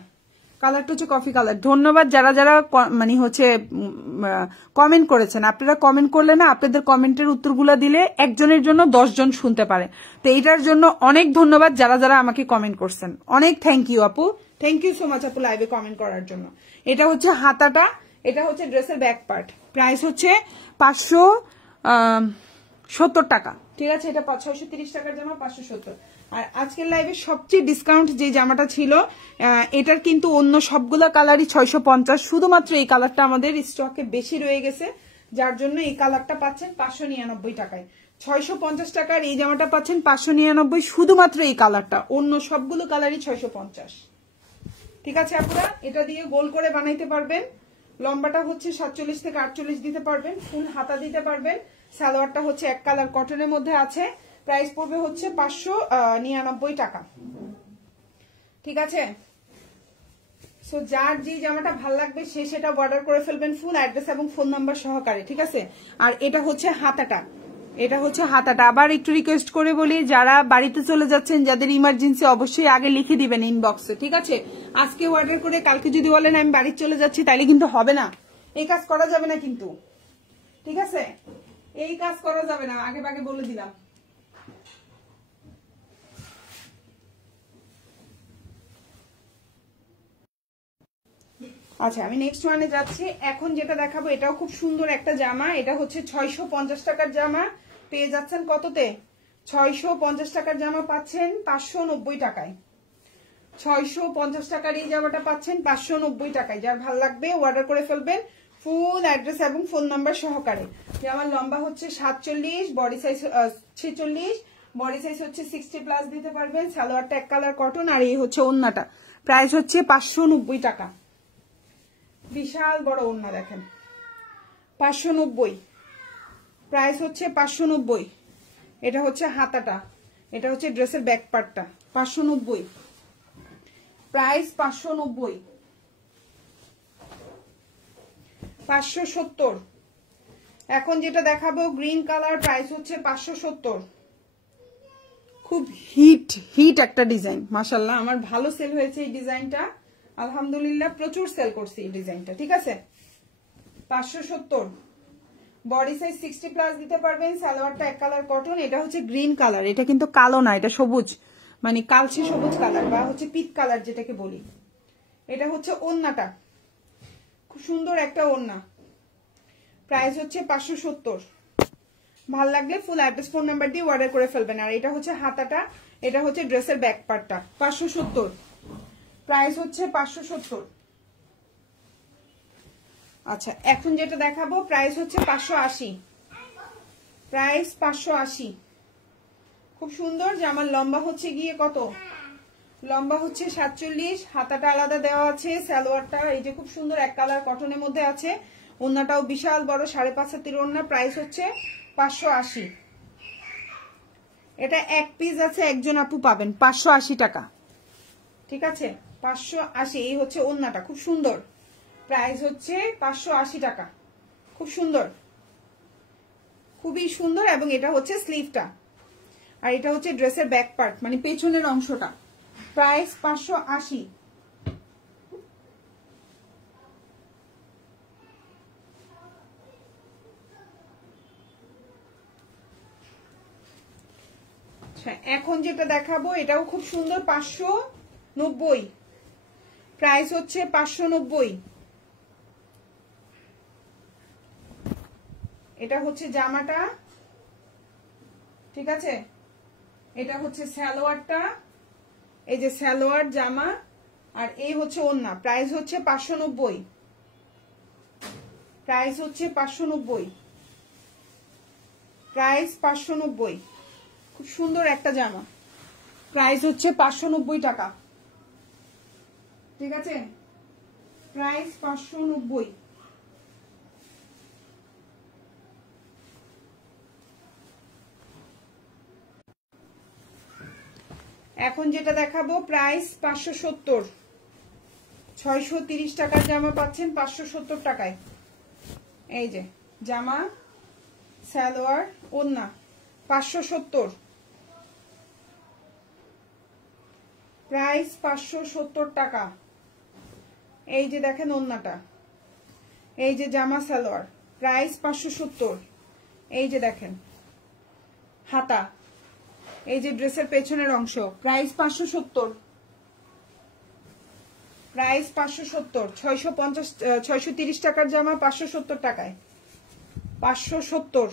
কালারটা কফি কালার। ধন্যবাদ যারা যারা মানে কমেন্ট করেছেন। আপনারা কমেন্ট করলে না, আপনাদের কমেন্টের উত্তরগুলো দিলে একজনের জন্য 10 জন শুনতে পারে। তো এইটার জন্য অনেক ধন্যবাদ যারা যারা আমাকে কমেন্ট করছেন, অনেক থ্যাংক ইউ আপু, থ্যাংক ইউ সো মাচ আপু লাইভে কমেন্ট করার জন্য। এটা হাতাটা, এটা ড্রেসের ব্যাক পার্ট। প্রাইস 570 টাকা, ঠিক আছে? এটা 630 টাকার জামা, 570। আর আজকের লাইভে সবচেয়ে ডিসকাউন্ট যে জামাটা ছিল, এটার কিন্তু অন্য সবগুলা কালারই 650, শুধুমাত্র এই কালারটা আমাদের স্টকে বেশি রয়ে গেছে, যার জন্য এই কালারটা পাচ্ছেন 599 টাকায়। 650 টাকার এই জামাটা পাচ্ছেন 599, শুধুমাত্র এই কালারটা, অন্য সবগুলো কালারই 650, ঠিক আছে আপনারা? এটা দিয়ে গোল করে বানাইতে পারবেন, লম্বাটা 47 থেকে 48 দিতে পারবেন, ফুল হাতা দিতে পারবেন। সালোয়ারটা এক কালার কটনের মধ্যে আছে। প্রাইস পড়বে 599 টাকা, ঠিক আছে? সো যার যে জামাটা ভালো লাগবে সে সেটা অর্ডার করে ফেলবেন, ফুল অ্যাড্রেস এবং ফোন নাম্বার সহকারে, ঠিক আছে? আর এটা হাতাটা, এটা হাতাটা। আবার একটু রিকোয়েস্ট করে বলি, যারা বাড়িতে চলে যাচ্ছেন, যাদের ইমার্জেন্সি, অবশ্যই আগে লিখে দিবেন ইনবক্সে, ঠিক আছে? আজকে অর্ডার করে কালকে যদি বলেন আমি বাড়ি চলে যাচ্ছি, তাইলে কিন্তু হবে না, এই কাজ করা যাবে না কিন্তু, ঠিক আছে? এই কাজ করা যাবে না, আগে ভাগে বলে দিলাম। আচ্ছা, আমি নেক্সট ওয়ানে যাচ্ছি। এখন যেটা দেখাবো এটাও খুব সুন্দর একটা জামা। এটা 650 টাকার জামা, পেয়ে যাচ্ছেন কততে? 650 টাকার জামা পাচ্ছেন 590 টাকায়, 650 টাকার এই জামাটা পাচ্ছেন 590 টাকায়। যার ভালো লাগবে অর্ডার করে ফেলবেন ফুল অ্যাড্রেস এবং ফোন নাম্বার সহকারে। আমার লম্বা হচ্ছে 47, বডি সাইজ 46, বডি সাইজ হচ্ছে 60+ দিতে পারবেন। সালোয়ারটা এক কালার কটন, আর এই হচ্ছে ওড়নাটা। প্রাইস হচ্ছে 590 টাকা। বিশাল বড় ওড়না দেখেন, 590। প্রাইস হচ্ছে 590। এটা হচ্ছে হাতাটা, এটা হচ্ছে ড্রেসের ব্যাক পার্টটা। 590 প্রাইস। 590। 570। এখন যেটা দেখাবো গ্রিন কালার, প্রাইস হচ্ছে 570। খুব হিট একটা ডিজাইন, মাশাআল্লাহ আমার ভালো সেল হয়েছে এই ডিজাইনটা, আলহামদুলিল্লাহ প্রচুর সেল করছি এই ডিজাইনটা। ঠিক আছে, 570। বডি সাইজ 60+ দিতে পারবেন। সালোয়ারটা এক কালার কটন, এটা হচ্ছে গ্রিন কালার, এটা কিন্তু কালো না, এটা সবুজ, মানে কালচে সবুজ কালার বা হচ্ছে পিট কালার যেটাকে বলি। এটা হচ্ছে ওড়নাটা, খুব সুন্দর একটা ওড়না। প্রাইস হচ্ছে 570। ভাল লাগলে ফুল অ্যাড্রেস ফোন নাম্বার দিয়ে অর্ডার করে ফেলবেন। আর এটা হচ্ছে হাতাটা, এটা হচ্ছে ড্রেসের ব্যাক পার্টটা। 570 প্রাইস হচ্ছে 570। আচ্ছা, এখন যেটা দেখাবো প্রাইস হচ্ছে 580। প্রাইস 580। খুব সুন্দর। যে আমার লম্বা হচ্ছে গিয়ে কত, লম্বা হচ্ছে 47, হাতাটা আলাদা দেওয়া আছে। সালোয়ারটা এই যে খুব সুন্দর এক কালার কটনের মধ্যে আছে। ওড়নাটাও বিশাল বড়, 5.5 হাতের ওড়না। প্রাইস হচ্ছে 580। এটা এক পিস আছে, একজন আপু পাবেন 580 টাকা। ঠিক আছে, 580। এই হচ্ছে ওড়নাটা, খুব সুন্দর। প্রাইস হচ্ছে 580 টাকা। খুব সুন্দর, খুবই সুন্দর। এবং এটা হচ্ছে স্লিভটা, আর এটা হচ্ছে ড্রেসের ব্যাক পার্ট, মানে পেছনের অংশটা। প্রাইস 580। আচ্ছা, এখন যেটা দেখাবো এটাও খুব সুন্দর, 590। প্রাইস হচ্ছে 590। এটা হচ্ছে জামাটা, ঠিক আছে, এটা হচ্ছে সালোয়ারটা, এই যে সালোয়ার জামা, আর এই হচ্ছে ওড়না। প্রাইস হচ্ছে 590। প্রাইস হচ্ছে 590। প্রাইস 590। খুব সুন্দর একটা জামা। প্রাইস হচ্ছে 590 টাকা। ঠিক আছে, প্রাইস 590। এখন যেটা দেখাবো প্রাইস 570। 630 টাকার জামা পাচ্ছেন 570 টাকায়। এই যে জামা, সালোয়ার, ওড়না, 570। প্রাইস 570 টাকা। এই যে দেখেন ওড়নাটা, এই যে জামা সালোয়ার, প্রাইস 570। এই যে দেখেন হাতা, এই যে ড্রেসের পেছনের অংশ, প্রাইস 570। প্রাইস 570। 630 টাকার জামা 570 টাকায়। 570।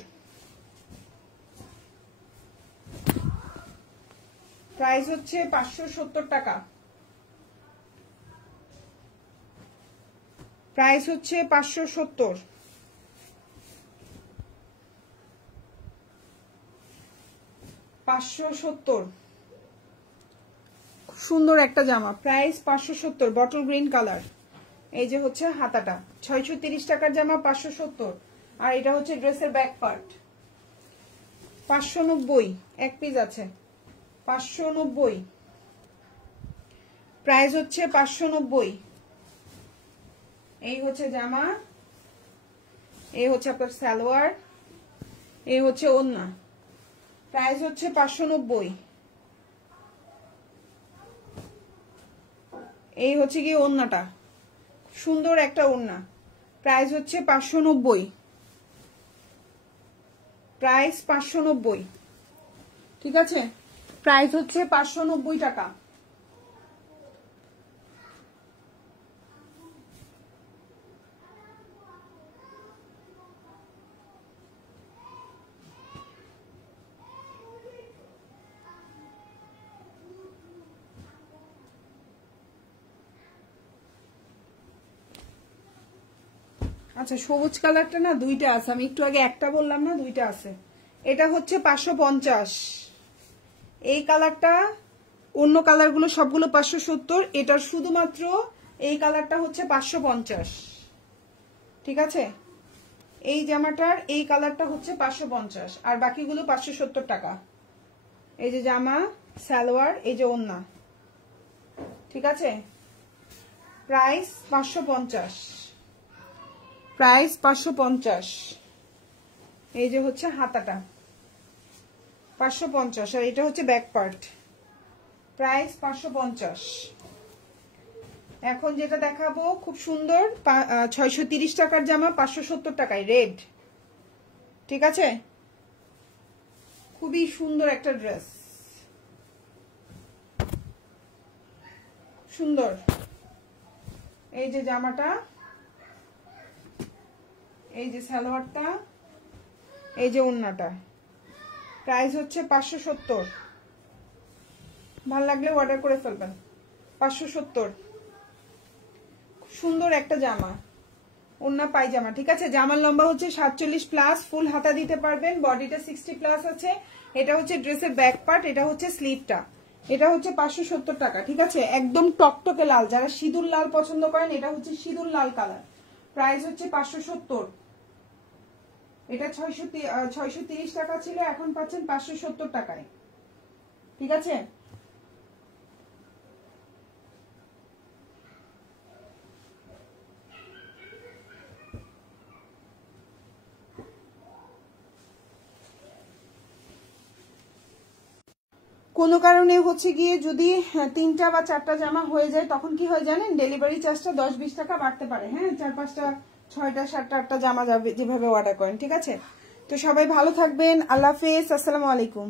প্রাইস হচ্ছে 570 টাকা। প্রাইস হচ্ছে 570। 570। সুন্দর একটা জামা, প্রাইস 570, বটল গ্রিন কালার। এই যে হচ্ছে হাতাটা। 630 টাকার জামা 570। আর এটা হচ্ছে ড্রেসের ব্যাক পার্ট। 590, এক পিস আছে। 590। প্রাইস হচ্ছে 590। এই হচ্ছে জামা, এই হচ্ছে আপনার সালোয়ার, এই হচ্ছে ওড়না। প্রাইস হচ্ছে 590। এই হচ্ছে কি ওড়নাটা, সুন্দর একটা ওড়না। প্রাইস হচ্ছে 590। প্রাইস 590। ঠিক আছে, প্রাইস হচ্ছে 590 টাকা। আচ্ছা সবুজ কালারটা না দুইটা আছে, আমি একটু আগে একটা বললাম না, দুইটা আছে। এটা হচ্ছে 550। এই কালারটা, অন্য কালারগুলো সবগুলো 570, এটার শুধুমাত্র এই কালারটা হচ্ছে 550। ঠিক আছে, এই জামাটার এই কালারটা হচ্ছে 550 আর বাকিগুলো 570 টাকা। এই যে জামা, সালোয়ার, এই যে ওড়না। ঠিক আছে, প্রাইস 550, প্রাইস 550। এই যে হচ্ছে হাতাটা 550 আর এটা হচ্ছে ব্যাক পার্ট, প্রাইস 550। এখন যেটা দেখাবো খুব সুন্দর 630 টাকার জামা 570 টাকায়, রেড। ঠিক আছে, খুবই সুন্দর একটা ড্রেস, সুন্দর। এই যে জামাটা, এই যে সালোয়ারটা, এই যে ওড়নাটা, প্রাইস হচ্ছে 570। ভালো লাগলে অর্ডার করে ফেলবেন। 570, সুন্দর একটা জামা, ওড়না পায়জামা। ঠিক আছে, জামার লম্বা হচ্ছে 47 প্লাস, ফুল হাতা দিতে পারবেন, বডিটা 60 প্লাস আছে। এটা হচ্ছে ড্রেসের ব্যাক পার্ট, এটা হচ্ছে স্লিভটা। এটা হচ্ছে 570 টাকা। ঠিক আছে, একদম টকটকে লাল, যারা সিঁদুর লাল পছন্দ করেন, এটা হচ্ছে সিঁদুর লাল কালার, প্রাইস হচ্ছে 570। এটা 630 টাকা ছিল, এখন পাচ্ছেন 570 টাকায়। ঠিক আছে, কোনো কারণে হচ্ছে গিয়ে যদি 3টা বা 4টা জামা হয়ে যায়, তখন কি হয় জানেন, ডেলিভারি চার্জটা 10-20 টাকা বাড়তে পারে। হ্যাঁ, 4-5টা 6টা 7টা 8টা জামা যাবে যেভাবে অর্ডার করেন। ঠিক আছে, তো সবাই ভালো থাকবেন, আল্লাহ হাফেজ, আসসালামু আলাইকুম।